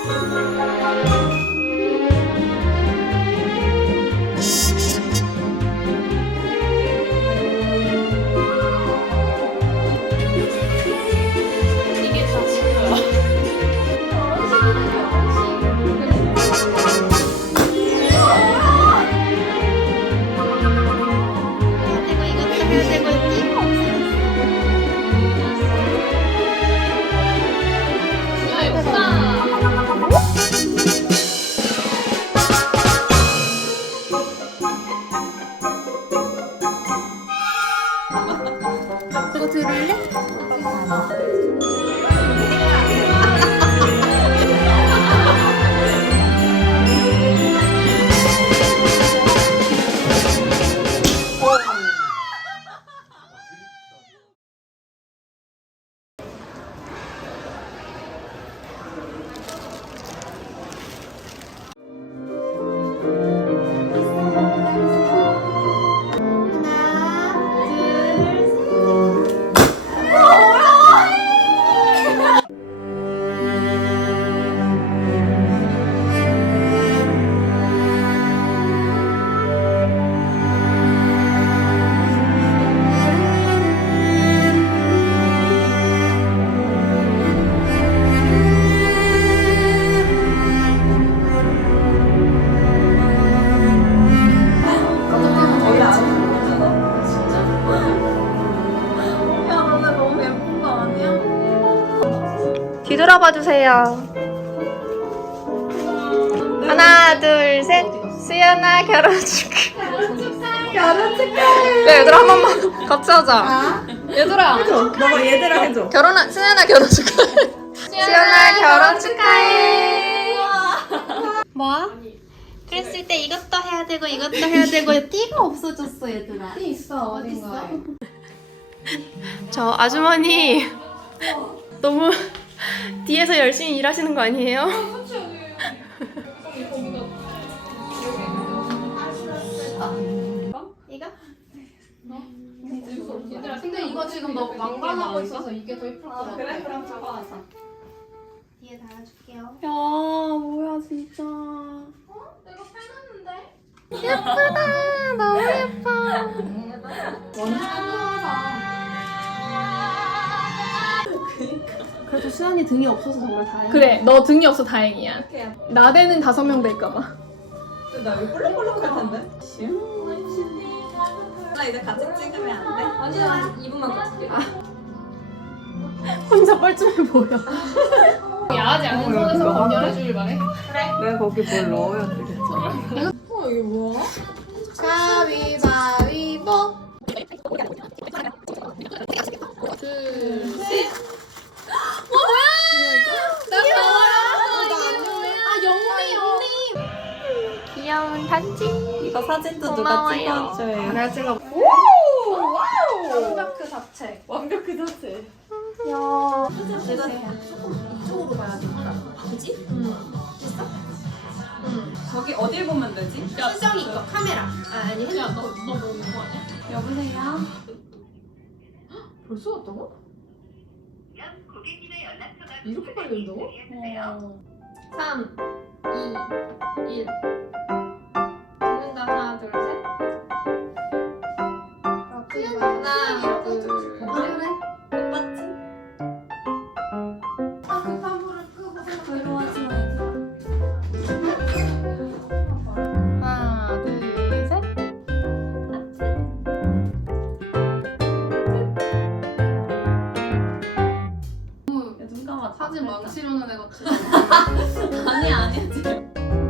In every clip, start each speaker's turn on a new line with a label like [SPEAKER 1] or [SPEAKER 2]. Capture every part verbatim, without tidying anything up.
[SPEAKER 1] 그거 들을래? 뒤돌아봐 주세요. 하나, 둘, 셋. 수연아 결혼 축하.
[SPEAKER 2] 결혼 축하해.
[SPEAKER 1] 야, 얘들아 한 번만 같이 하자. 얘들아.
[SPEAKER 2] 해줘. 너가 얘들아 해줘.
[SPEAKER 1] 결혼 수연아 결혼 축하해. 수연아 결혼 축하해. 뭐? 그랬을 때 이것도 해야 되고 이것도 해야 되고 띠가 없어졌어 얘들아.
[SPEAKER 2] 띠 있어 어딘가에.
[SPEAKER 1] 저 아주머니 너무 뒤에서 열심히 일하시는 거 아니에요?
[SPEAKER 2] 이거? 얘들아 근데 이거 지금 너무 왕관하고 있어서 이게 더 예쁠 것 같아. 그래? 그럼 저거 하자.
[SPEAKER 1] 뒤에 달아줄게요.
[SPEAKER 2] 야 뭐야 진짜. 어? 내가 빼놨는데?
[SPEAKER 1] 예쁘다. 너무 예뻐.
[SPEAKER 2] 완전 예뻐하다.
[SPEAKER 3] 그래도 수연이 등이 없어서 정말 다행이야.
[SPEAKER 2] 그래 너 등이 없어 다행이야. 나대는 다섯 명 될까봐.
[SPEAKER 4] 나 여기 볼록볼록할 텐데. 나 이제 같이 찍으면 안 돼?
[SPEAKER 2] 아니야 이 분만 더 찍게.
[SPEAKER 3] 혼자 뻘쭘해 보여.
[SPEAKER 2] 야하지 않은 선에서 건전해주길 바래.
[SPEAKER 4] 내가 거기 뭘 넣어야 되겠어.
[SPEAKER 2] 어 이게 뭐야?
[SPEAKER 1] 가위바위보.
[SPEAKER 2] 둘셋
[SPEAKER 1] 귀여운 단지.
[SPEAKER 4] 이거 사진도
[SPEAKER 1] 고마워요.
[SPEAKER 4] 누가 찍어줘요.
[SPEAKER 1] 내가 찍어.
[SPEAKER 2] 완벽 그 자체. 완벽 그 자체.
[SPEAKER 1] 야.
[SPEAKER 4] 내가 이쪽으로 봐야 되니까. 그지? 응. 됐어? 응. 저기 어딜 보면 되지?
[SPEAKER 1] 수정이 거 카메라. 아 아니
[SPEAKER 2] 야, 너, 너 먹는 거 아니야?
[SPEAKER 4] 여보세요?
[SPEAKER 2] 벌써 왔다고? 이렇게 빨리 온다고? 어.
[SPEAKER 1] 삼, 이, 일. 찍는다. 하나, 둘, 셋. 하나, 둘, 셋.
[SPEAKER 4] 못 봤지?
[SPEAKER 2] 급한 불을 끄고
[SPEAKER 4] 괴로워하지 마.
[SPEAKER 1] 하나, 둘, 셋.
[SPEAKER 4] 눈 감아.
[SPEAKER 2] 사진 망치려는 애 같아.
[SPEAKER 4] 아니야 아니야 지금.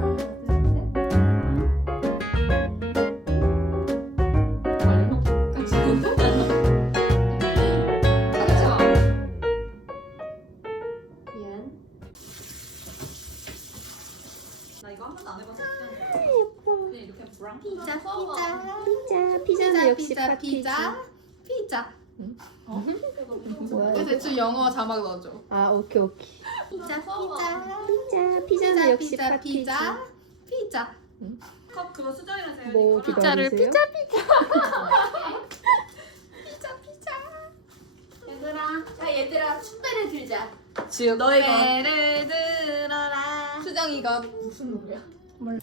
[SPEAKER 4] 나 이거 한 번도 안 해봤어. 그냥 이렇게 브랑.
[SPEAKER 1] 피자, 피자,
[SPEAKER 3] 피자,
[SPEAKER 1] 피자,
[SPEAKER 3] 역시
[SPEAKER 1] 피자,
[SPEAKER 3] 파티지.
[SPEAKER 1] 피자, 피자.
[SPEAKER 3] 뭐야?
[SPEAKER 2] 그래서 대충 영어 자막 넣어줘.
[SPEAKER 3] 아 오케이 오케이.
[SPEAKER 1] 피자, 피자,
[SPEAKER 3] 피자, 피자는 역시
[SPEAKER 1] 피자,
[SPEAKER 3] 파티지.
[SPEAKER 1] 피자, 피자.
[SPEAKER 4] 컵 그거 수정이랑 재현이
[SPEAKER 3] 뭐
[SPEAKER 4] 거랑.
[SPEAKER 1] 피자를
[SPEAKER 3] 기다리세요?
[SPEAKER 1] 피자, 피자. 피자, 피자. 얘들아, 자 얘들아 축배를 들자.
[SPEAKER 4] 너희가
[SPEAKER 1] 축배를 들어라.
[SPEAKER 2] 호랑이가 무슨 노래야? 몰라.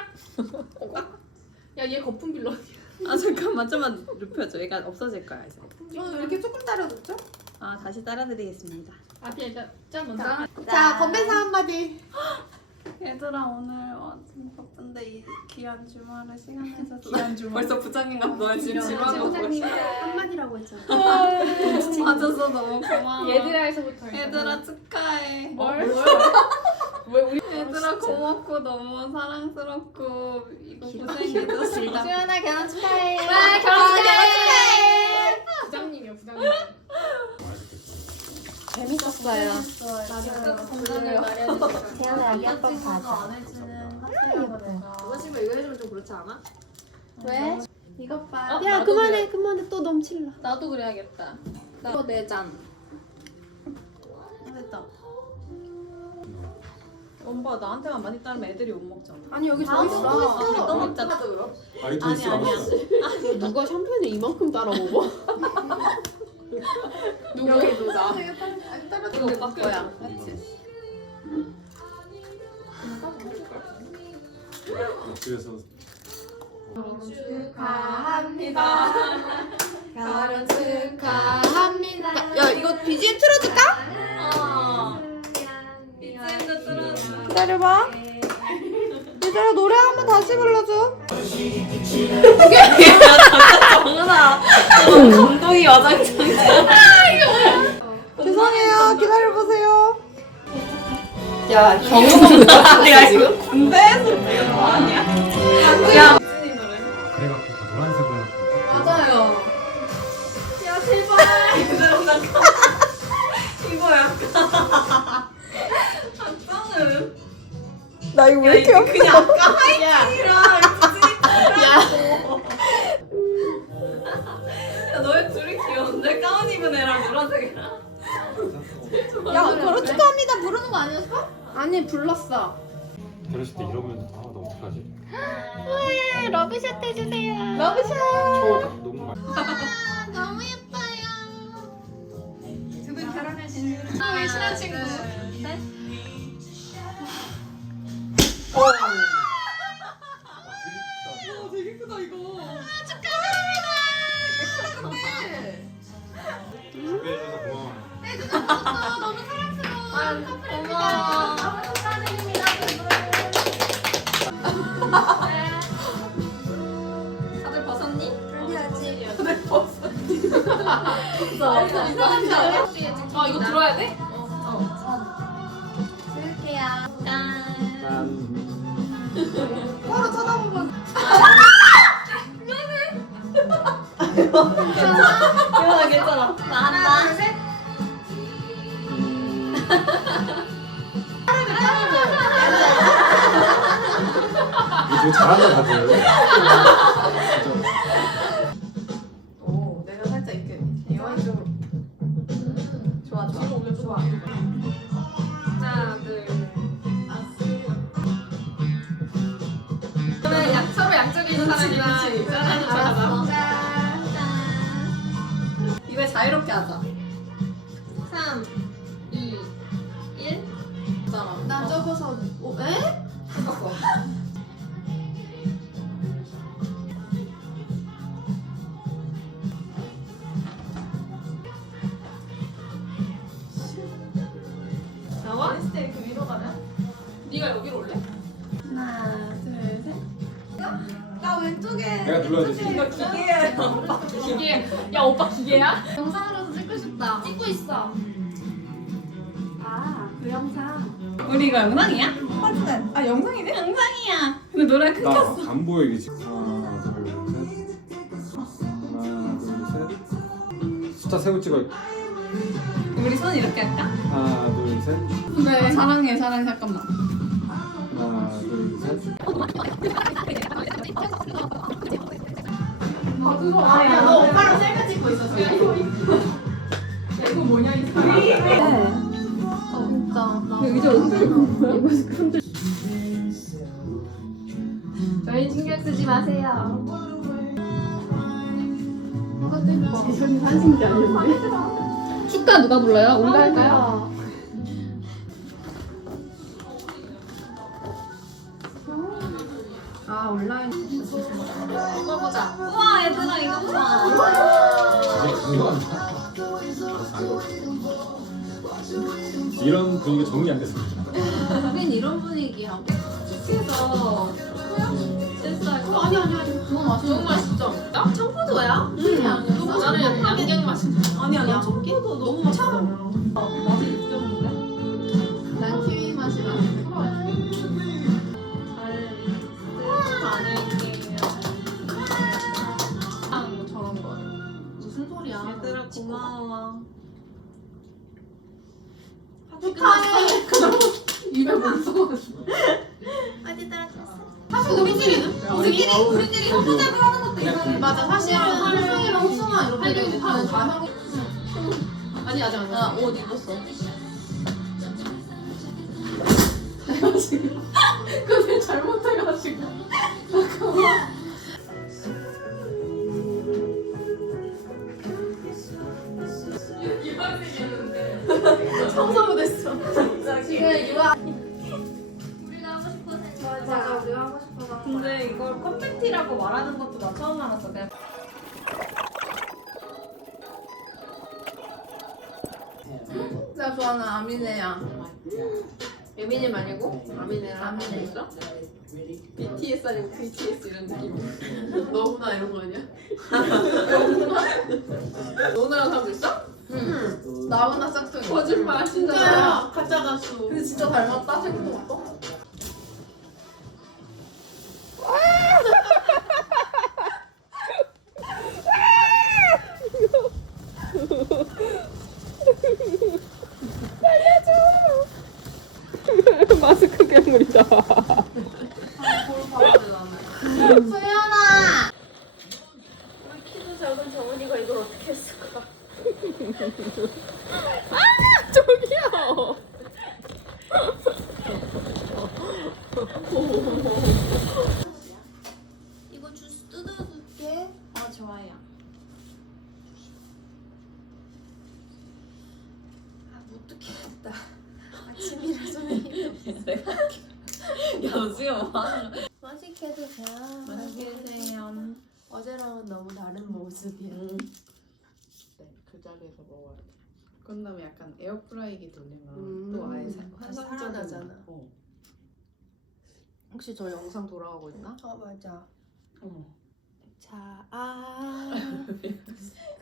[SPEAKER 2] 야얘 거품 빌런이야.
[SPEAKER 4] 아 잠깐만 좀만 눕혀줘. 얘가 없어질 거야 이제.
[SPEAKER 3] 저는 왜 이렇게 조금 따라줬죠?
[SPEAKER 4] 아 다시 따라드리겠습니다.
[SPEAKER 2] 아 그냥 일단 짠 먼저.
[SPEAKER 3] 자, 건배사 한마디.
[SPEAKER 4] 얘들아 오늘 완전 바쁜데 이 귀한 주말에 시간 내줘서 귀한 주말 벌써 부장님과 너의 지금 지루하고
[SPEAKER 3] 한마디라고 했잖아.
[SPEAKER 4] 와줘서 너무 고마워.
[SPEAKER 2] 얘들아에서부터.
[SPEAKER 4] 얘들아 축하해.
[SPEAKER 2] 뭘? 왜 우리?
[SPEAKER 4] 얘들아 고맙고 너무 사랑스럽고 이거 고생해줬어.
[SPEAKER 1] 수연아 결혼 축하해.
[SPEAKER 2] 와 결혼 축하해. 부장님이요 부장님.
[SPEAKER 1] 재밌었어요.
[SPEAKER 2] 건강을 말해야
[SPEAKER 1] 재현아 여기 한번 봐줘.
[SPEAKER 3] 안 해주는 하트가
[SPEAKER 4] 이거 지금 이거 해주면 좀 그렇지 않아?
[SPEAKER 1] 왜?
[SPEAKER 3] 이것 봐.
[SPEAKER 2] 어?
[SPEAKER 3] 야,
[SPEAKER 2] 나도
[SPEAKER 3] 그만해,
[SPEAKER 2] 그래.
[SPEAKER 3] 그만해. 또 넘칠라.
[SPEAKER 2] 나도 그래야겠다.
[SPEAKER 4] 이거 내 잔.
[SPEAKER 3] 됐다.
[SPEAKER 4] 엄마 나한테만 많이 따르면 애들이 못 먹잖아.
[SPEAKER 3] 아니, 여기 더 있어.
[SPEAKER 4] 또 먹잖아. 그럼?
[SPEAKER 5] 아리토스
[SPEAKER 4] 아니, 아니야.
[SPEAKER 5] 남았어.
[SPEAKER 3] 누가 샴페인을 이만큼 따라 먹어?
[SPEAKER 2] 여기도 나.
[SPEAKER 4] 이거 오빠 거야. 맞지?
[SPEAKER 5] 그래서
[SPEAKER 3] 축하합니다.
[SPEAKER 1] 결혼 축하합니다.
[SPEAKER 3] 야, 이거 비지엠 틀어줄까?
[SPEAKER 4] 어. 이제도 들어.
[SPEAKER 3] 기다려봐. 얘들아, 노래 한번 다시 불러줘.
[SPEAKER 4] 정은아. 너무 감동이 와장창이야.
[SPEAKER 3] 죄송해요. 기다려보세요.
[SPEAKER 1] 야 경험
[SPEAKER 4] 내가 지금 군대에서 배운 거 아니야? 야. 진이 노래.
[SPEAKER 5] 그래갖고 다 노란색으로 해놨거든.
[SPEAKER 2] 맞아요.
[SPEAKER 4] 야 제발. 얘들아 나 이거 약간. 악성은.
[SPEAKER 3] 나 이거 왜 이렇게
[SPEAKER 4] 이렇게 그냥 아까 하이틴이랑 디즈니 야 너희 둘이 귀여운데? 가운 입은 애랑 노란색이랑.
[SPEAKER 3] 야, 결혼 축하합니다. 부르는 거 아니었어? 아니, 불렀어.
[SPEAKER 5] 결혼식 때 이러면 아 나 어떡하지?
[SPEAKER 1] 네, 러브샷 해주세요.
[SPEAKER 3] 러브샷.
[SPEAKER 5] 초 너무 많이.
[SPEAKER 1] 너무 예뻐요.
[SPEAKER 2] 두분 결혼하신
[SPEAKER 1] 아, 왜 친한 친구?
[SPEAKER 5] 되게 크다 이거. 준비해줘서 고마워.
[SPEAKER 1] 너무 사랑스러워.
[SPEAKER 4] 고마워. 다들 벗었니? 다들 벗었니?
[SPEAKER 2] 아 이거 들어야 돼?
[SPEAKER 1] 쓸게요. 짠.
[SPEAKER 5] 짠.
[SPEAKER 3] 서로 쳐다보면.
[SPEAKER 4] 괜찮아 괜찮아.
[SPEAKER 1] 하나, 둘, 셋.
[SPEAKER 5] 이거 잘한다 다들.
[SPEAKER 4] 오 내가 살짝 이렇게 예완 쪽으로. 좋아 좋아. 뒤로 오면 좋아. 하나 둘.
[SPEAKER 2] 그러면 양, 서로 양쪽에 있는 사람이랑 짠하는 척 하자.
[SPEAKER 4] 이걸 자유롭게 하자.
[SPEAKER 1] 삼, 이, 일.
[SPEAKER 4] 있잖아.
[SPEAKER 3] 나 접어서. 어, 에?
[SPEAKER 4] 나와? 스테이 그 위로 가면?
[SPEAKER 2] 네가 여기로 올래?
[SPEAKER 3] 하나, 둘, 셋. 나 왼쪽에.
[SPEAKER 5] 내가 눌러야 되지.
[SPEAKER 4] 이거 기계야. 오빠.
[SPEAKER 2] 기계. 야 오빠 기계야?
[SPEAKER 1] 영상으로도 찍고 싶다. 찍고 있어.
[SPEAKER 3] 아, 그 영상.
[SPEAKER 4] 우리 이거 영상이야?
[SPEAKER 3] 맞네. 아, 영상이네?
[SPEAKER 4] 영상이야. 근데 노래 끊겼어.
[SPEAKER 5] 나 안 보여 이게 지금. 하나 둘 셋. 하나 둘 셋. 숫자 세고 찍어.
[SPEAKER 4] 우리 손 이렇게 할까?
[SPEAKER 5] 하나 둘 셋.
[SPEAKER 4] 네. 사랑해 사랑해 잠깐만.
[SPEAKER 5] 하나 둘 셋.
[SPEAKER 3] 야, 너 오빠랑 셀카 찍고 있었어. 이거, 이거 뭐냐, 이 사람. 네. 진짜.
[SPEAKER 4] 이제 어떻게?
[SPEAKER 1] 저희 신경 쓰지 마세요.
[SPEAKER 3] 재현이 한신기 아니었네.
[SPEAKER 2] 축가 누가 불러요? 우리가 할까요? 아 온라인.
[SPEAKER 4] 먹어보자. 우와 얘들아 이거 봐.
[SPEAKER 5] 이게 그거 아니야? 이런 분위기 정리 안 됐으면 좋겠다.
[SPEAKER 4] 우린 이런 분위기야. 치즈에서 쌀쌀.
[SPEAKER 2] 어, 아니 아니 아니. 너무 맛있어.
[SPEAKER 4] 너무 맛있죠? 나 청포도야? 응. 나는 약간 양갱 맛이. 아니 아니야. 청포도 너무 맛있어. 맛이 느껴지는데?
[SPEAKER 2] 난 키위 맛이 나.
[SPEAKER 4] 잘 저런 거.
[SPEAKER 2] 무슨 소리야?
[SPEAKER 4] 얘들아 고마워.
[SPEAKER 2] 축하해. 입에 못 쏘고.
[SPEAKER 1] 어디 떨어졌어?
[SPEAKER 2] 사실 우리끼리는 우리끼리 우리끼리 협조작을 하는 것도 있어. 맞아. 사실은 한성이랑 호성아 이렇게 되는 다 형이. 아니 아직 안
[SPEAKER 4] 나 옷 입었어.
[SPEAKER 2] 내가 지금 그걸 잘못해가지고. 청소부 됐어. 지금 유아.
[SPEAKER 1] 우리가 하고 싶어서 했는데.
[SPEAKER 2] 맞아, 우리가 하고 싶어서.
[SPEAKER 4] 근데 이걸 컴패티라고 말하는 것도 나 처음 알았어. 그냥
[SPEAKER 2] 나 좋아하는 아미네야.
[SPEAKER 4] 예민이 말고 아미네랑
[SPEAKER 2] 아미네.
[SPEAKER 4] 있어? 비티에스 아니고 브이티에스 이런 느낌. 너무나 이런 거 아니야? 너무나 사람도 있어?
[SPEAKER 2] 응. 나훈아 짝퉁이.
[SPEAKER 4] 거짓말 진짜.
[SPEAKER 2] 진짜야. 가짜 가수. 근데 진짜 닮았다 생각해봤어?
[SPEAKER 3] 마스크 괴물이다.
[SPEAKER 2] 수연아.
[SPEAKER 1] 우리 키도 작은 정은이가 이걸 어떻게 했을까?
[SPEAKER 3] 저기요.
[SPEAKER 1] 이거 주스 뜯어줄게.
[SPEAKER 4] 어 좋아요.
[SPEAKER 1] 아, 못 뜯겠다. 아침이라서 힘이 없어.
[SPEAKER 4] 야 지금 뭐 하는 거야?
[SPEAKER 1] 맛있게 드세요.
[SPEAKER 4] 맛있게 드세요.
[SPEAKER 1] 어제랑은 너무 다른 모습이야.
[SPEAKER 2] 네, 그 자리에서 먹어야 돼. 그런 다음에 약간 에어프라이기 돌리면
[SPEAKER 1] 음,
[SPEAKER 2] 또 아예 사-
[SPEAKER 1] 다시
[SPEAKER 2] 환상적인-
[SPEAKER 1] 살아나잖아.
[SPEAKER 2] 어. 혹시 저 영상 돌아가고 있나?
[SPEAKER 1] 어 맞아.
[SPEAKER 2] 어.
[SPEAKER 1] 자, 아